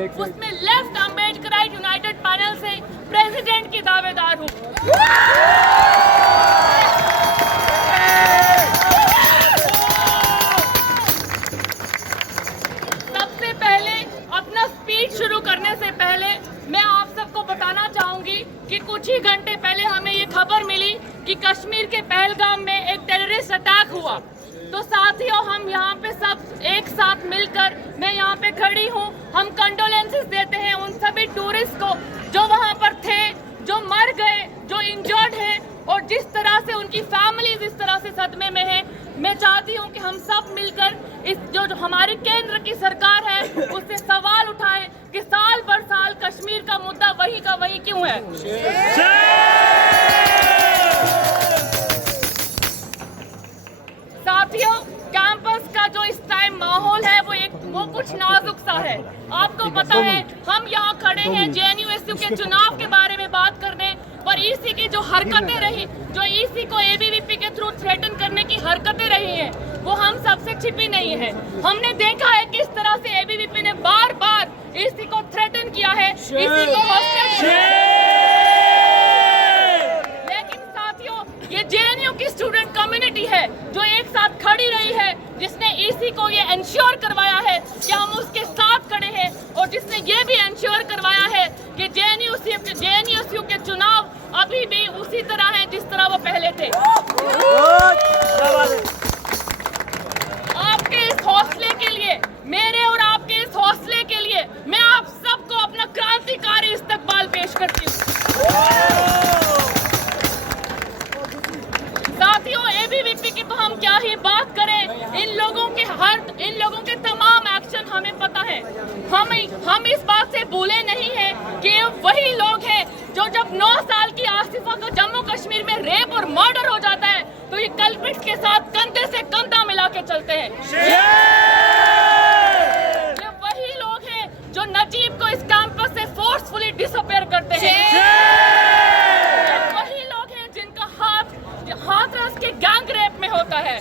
उसमें left Ambedkarite United panel से president की दावेदार हूँ। सबसे पहले अपना स्पीच शुरू करने से पहले मैं आप सबको बताना चाहूंगी कि कुछ ही घंटे पहले हमें ये खबर मिली कि कश्मीर के पहलगाम में एक टेररिस्ट अटैक हुआ। तो साथियों, हम यहाँ पे सब एक साथ मिलकर, मैं यहाँ पे खड़ी हूँ, हम कंडोलेंसेस देते हैं उन सभी टूरिस्ट को जो वहाँ पर थे, जो मर गए, जो इंजर्ड हैं, और जिस तरह से उनकी फैमिलीज इस तरह से सदमे में है। मैं चाहती हूँ कि हम सब मिलकर इस जो हमारी केंद्र की सरकार है उससे सवाल उठाएं कि साल भर साल कश्मीर का मुद्दा वही का वही क्यों है। साथियों, कैंपस का जो इस टाइम माहौल है वो कुछ नाजुक सा है। आपको पता है, हम यहाँ खड़े हैं जेएनयू-एसयू के चुनाव के बारे में बात करने, पर ईसी की जो हरकतें रही, जो ईसी को एबीवीपी के थ्रू थ्रेटन करने की हरकतें रही हैं, वो हम सबसे छिपी नहीं है। हमने देखा है किस तरह से एबीवीपी ने बार बार ईसी को थ्रेटन किया है, ईसी को हॉस्टेज। लेकिन साथियों, ये जेएनयू की स्टूडेंट कम्युनिटी है जो एक साथ खड़ी रही है, जिसने ईसी को ये इंश्योर करवाया है कि हम उसके साथ खड़े हैं, और जिसने ये भी इंश्योर करवाया है कि जेएनयू के चुनाव अभी भी उसी तरह हैं जिस तरह वो पहले थे। आपके इस हौसले के लिए, मेरे और आपके इस हौसले के लिए मैं आप सबको अपना क्रांतिकारी इस्तकबाल पेश करती हूँ। साथियों, एबीवीपी की तो हम क्या ही बात करें, इन लोगों के तमाम एक्शन हमें पता है। हम इस बात से भूले नहीं हैं कि ये वही लोग हैं जो जब 9 साल की आसिफा को जम्मू कश्मीर में रेप और मर्डर हो जाता है तो ये कल्प्रिट्स के साथ कंधे से कंधा मिला के चलते हैं। ये वही लोग हैं जो नजीब को इस कैंपस से फोर्सफुली डिसअपियर करते हैं। ये वही लोग हैं जिनका हाथरस के गैंग रेप में होता है।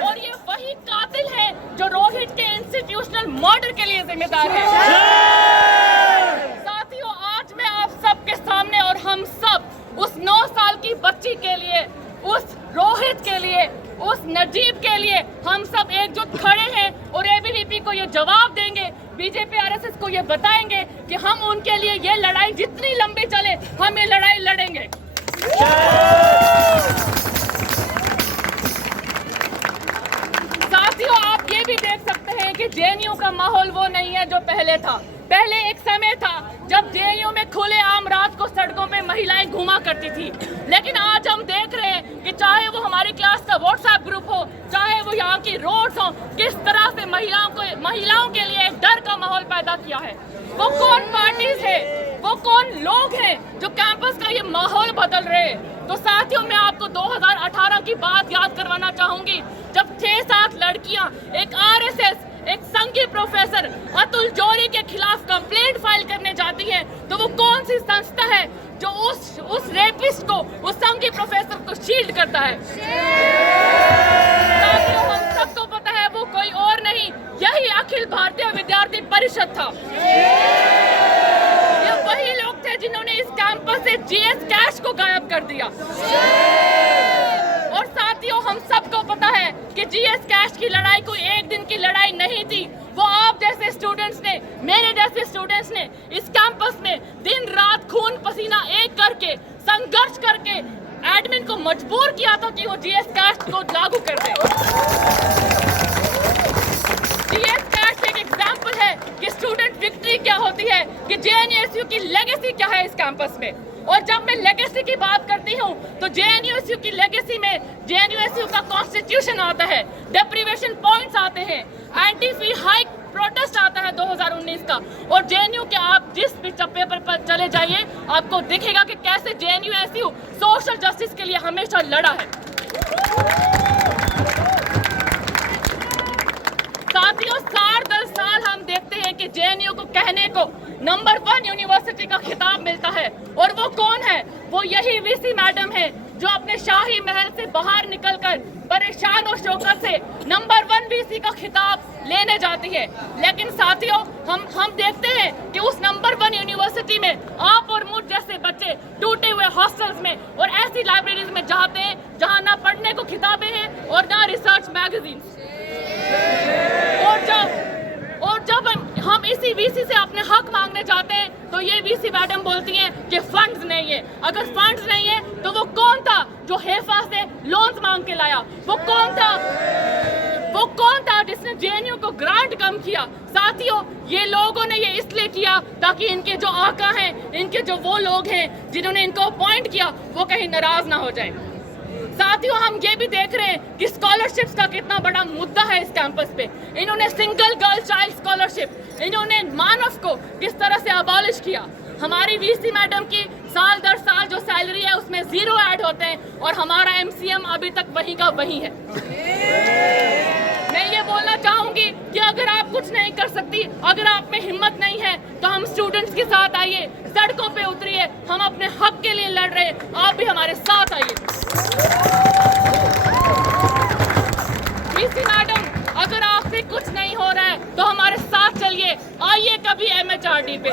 और ये वही कातिल है जो रोहित के इंस्टीट्यूशनल मर्डर के लिए जिम्मेदार है। साथियों, आज मैं आप सबके सामने और हम सब उस 9 साल की बच्ची के लिए, उस रोहित के लिए, उस नजीब के लिए हम सब एकजुट खड़े हैं और एबीवीपी को ये जवाब देंगे, बीजेपी आरएसएस को ये बताएंगे कि हम उनके लिए ये लड़ाई जितनी लंबी चले हम ये लड़ाई लड़ेंगे। साथियों, आप ये भी देख सकते हैं कि जेएनयू का माहौल वो नहीं है जो पहले था। पहले एक समय था जब जेएनयू में खुलेआम रात को सड़कों पे महिलाएं घुमा करती थी, लेकिन आज हम देख रहे हैं कि चाहे वो हमारी क्लास का व्हाट्सएप ग्रुप हो, चाहे वो यहाँ की रोड्स हो, किस तरह से महिलाओं के लिए एक डर का माहौल पैदा किया है। वो कौन पार्टीज है, वो कौन लोग हैं जो कैंपस का ये माहौल बदल रहे हैं। तो साथियों, मैं आपको 2018 की बात याद करवाना चाहूंगी, जब 6-7 लड़कियां एक आरएसएस, एक संघीय प्रोफेसर अतुल जौहरी के खिलाफ कंप्लेंट फाइल करने जाती है, तो वो कौन सी संस्था है जो उस रेपिस्ट को, उस संघीय प्रोफेसर को शील्ड करता है। साथियों, हम सबको पता है वो कोई और नहीं, यही अखिल भारतीय विद्यार्थी परिषद था। ये वही लोग थे जिन्होंने इस कैंपस से जीएस कैश को गायब कर दिया। और साथियों, हम सबको पता है कि जीएस कैश की लड़ाई कोई एक दिन की लड़ाई नहीं थी। वो आप जैसे स्टूडेंट्स ने, मेरे जैसे स्टूडेंट्स ने इस कैंपस में दिन रात खून पसीना एक करके, संघर्ष करके एडमिन को मजबूर किया था कि वो जीएस कैश को लागू कर दे। जीएस कैश एक एग्जाम्पल है कि स्टूडेंट विक्ट्री क्या होती है, कि जेएनयू-एसयू की लेगेसी क्या है इस कैंपस में। और जब मैं लेगेसी की बात करती हूँ तो जेएनयू-एसयू की लेगेसी में जेएनयू-एसयू का कॉन्स्टिट्यूशन आता है, डेप्रिवेशन पॉइंट्स आते हैं, एंटी फी हाइक प्रोटेस्ट आता है 2019 का। और जेएनयू के आप जिस भी पेपर पर चले जाइए आपको दिखेगा कि कैसे जेएनयू-एसयू सोशल जस्टिस के लिए हमेशा लड़ा है। साथियों, साल दर साल हम देखते हैं कि जेएनयू को कहने को नंबर 1 यूनिवर्सिटी का खिताब मिलता है, और वो कौन है? वो यही वीसी मैडम है जो अपने शाही महल से बाहर निकलकर परेशान और शोकत से नंबर 1 वीसी का खिताब लेने जाती है। लेकिन साथियों, हम देखते हैं कि उस नंबर 1 यूनिवर्सिटी में आप और मुझ जैसे बच्चे टूटे हुए हॉस्टल्स में और ऐसी लाइब्रेरीज में जाते हैं जहां ना पढ़ने को किताबें हैं और ना रिसर्च मैगजीन। और जब हम इसी वीसी से अपने हक मांगने जाते हैं तो ये वीसी मैडम बोलती हैं कि फंड्स नहीं है। अगर फंड्स नहीं है तो वो कौन था जो हेफा से लोन्स मांग के लाया? वो कौन था जिसने जेएनयू को ग्रांट कम किया? साथियों, ये लोगों ने ये इसलिए किया ताकि इनके जो आका हैं, इनके जो वो लोग हैं जिन्होंने इनको अपॉइंट किया, वो कहीं नाराज ना हो जाए। साथियों, हम ये भी देख रहे हैं कि स्कॉलरशिप्स का कितना बड़ा मुद्दा है इस कैंपस पे। इन्होंने सिंगल गर्ल चाइल्ड स्कॉलरशिप, इन्होंने मानव को किस तरह से अबॉलिश किया। हमारी वीसी मैडम की साल दर साल जो सैलरी है उसमें 0 ऐड होते हैं और हमारा एमसीएम अभी तक वही का वही है। मैं ये बोलना चाहूंगी कि अगर आप कुछ नहीं कर सकती, अगर आप में हिम्मत नहीं है, तो हम स्टूडेंट्स के साथ आइए, सड़कों पे उतरिए, हम अपने हक के लिए लड़ रहे हैं, आप भी हमारे साथ आइए। वीसी मैडम, अगर आपसे कुछ नहीं हो रहा है तो हमारे साथ चलिए, आइए कभी एमएचआरडी पे।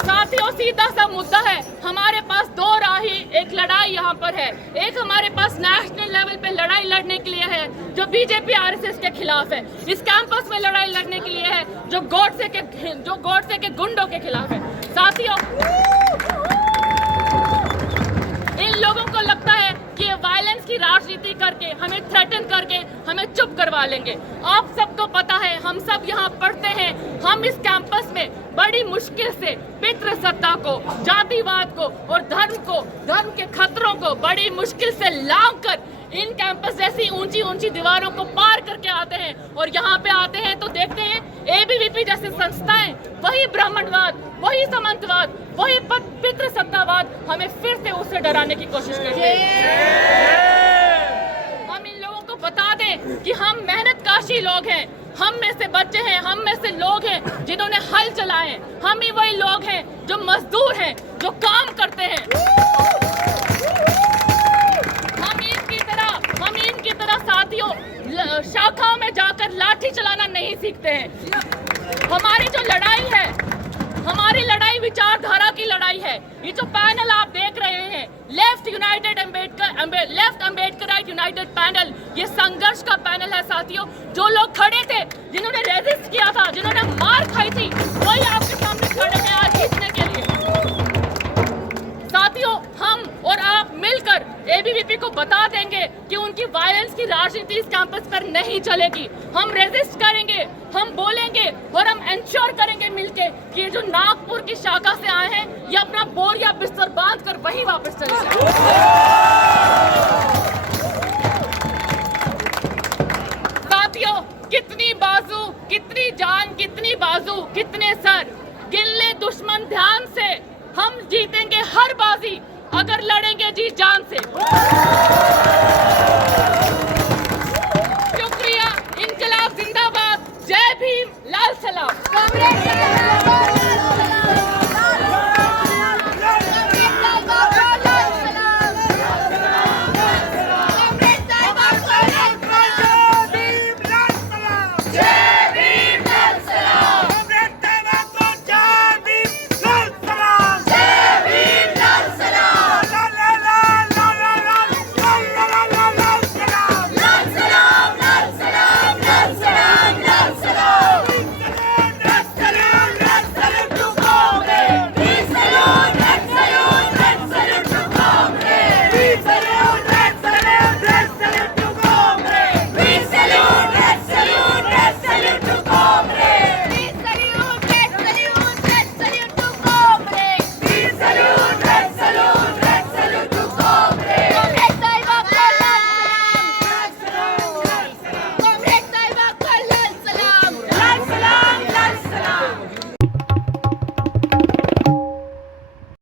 साथियों, सीधा सा मुद्दा है, हमारे पास 2 राही एक लड़ाई यहाँ पर है। एक हमारे पास नेशनल लेवल पे लड़ाई लड़ने के लिए है जो बीजेपी आरएसएस के खिलाफ है। इस कैंपस में लड़ाई लड़ने के लिए है जो गॉडसे के गुंडों के खिलाफ है। साथियों, इन लोगों को लगता है कि ये वायलेंस की राजनीति करके, हमें थ्रेटन करके हमें चुप करवा लेंगे। आप सबको पता है, हम सब यहाँ पढ़ते हैं, हम इस कैंपस में बड़ी मुश्किल से पितृसत्ता को, जातिवाद को और धर्म के खतरों को बड़ी मुश्किल से लांघ कर इन कैंपस जैसी ऊंची दीवारों को पार करके आते हैं। और यहाँ पे आते हैं तो देखते हैं एबीवीपी जैसी संस्थाएं वही ब्राह्मणवाद, वही सामंतवाद, वही पितृसत्तावाद हमें फिर से उससे डराने की कोशिश करते हैं। हम इन लोगों को बता दें कि हम मेहनतकाशी लोग हैं, हम में से बच्चे हैं, हम में से लोग हैं जिन्होंने हल चलाए। हम ही वही लोग हैं जो मजदूर हैं, जो काम करते हैं। हम इनकी तरह साथियों शाखाओं में जाकर लाठी चलाना नहीं सीखते हैं। हमारी जो लड़ाई है, हमारी लड़ाई विचारधारा की लड़ाई है। ये जो पैनल आप देख रहे हैं, लेफ्ट अम्बेडकराइट यूनाइटेड पैनल, ये संघर्ष का पैनल है। साथियों, जो लोग खड़े थे, जिन्होंने रेजिस्ट किया था, जिन्होंने मार खाई थी, वही आपके सामने खड़े हैं आज जीतने के लिए। साथियों, हम और आप मिलकर एबीवीपी को बता देंगे कि उनकी वायलेंस की राजनीति इस कैंपस पर नहीं चलेगी। हम रेजिस्ट करेंगे, हम बोलेंगे और हम इंश्योर करेंगे मिलके कि ये जो नागपुर की शाखा से आए हैं, ये अपना बोरिया बिस्तर बांध कर वहीं वापस चले जाएं। साथियों, कितनी बाजू, कितनी जान, कितनी बाजू, कितने सर, गिन ले दुश्मन ध्यान से, हम जीतेंगे हर बाजी अगर लड़ेंगे जी जान से।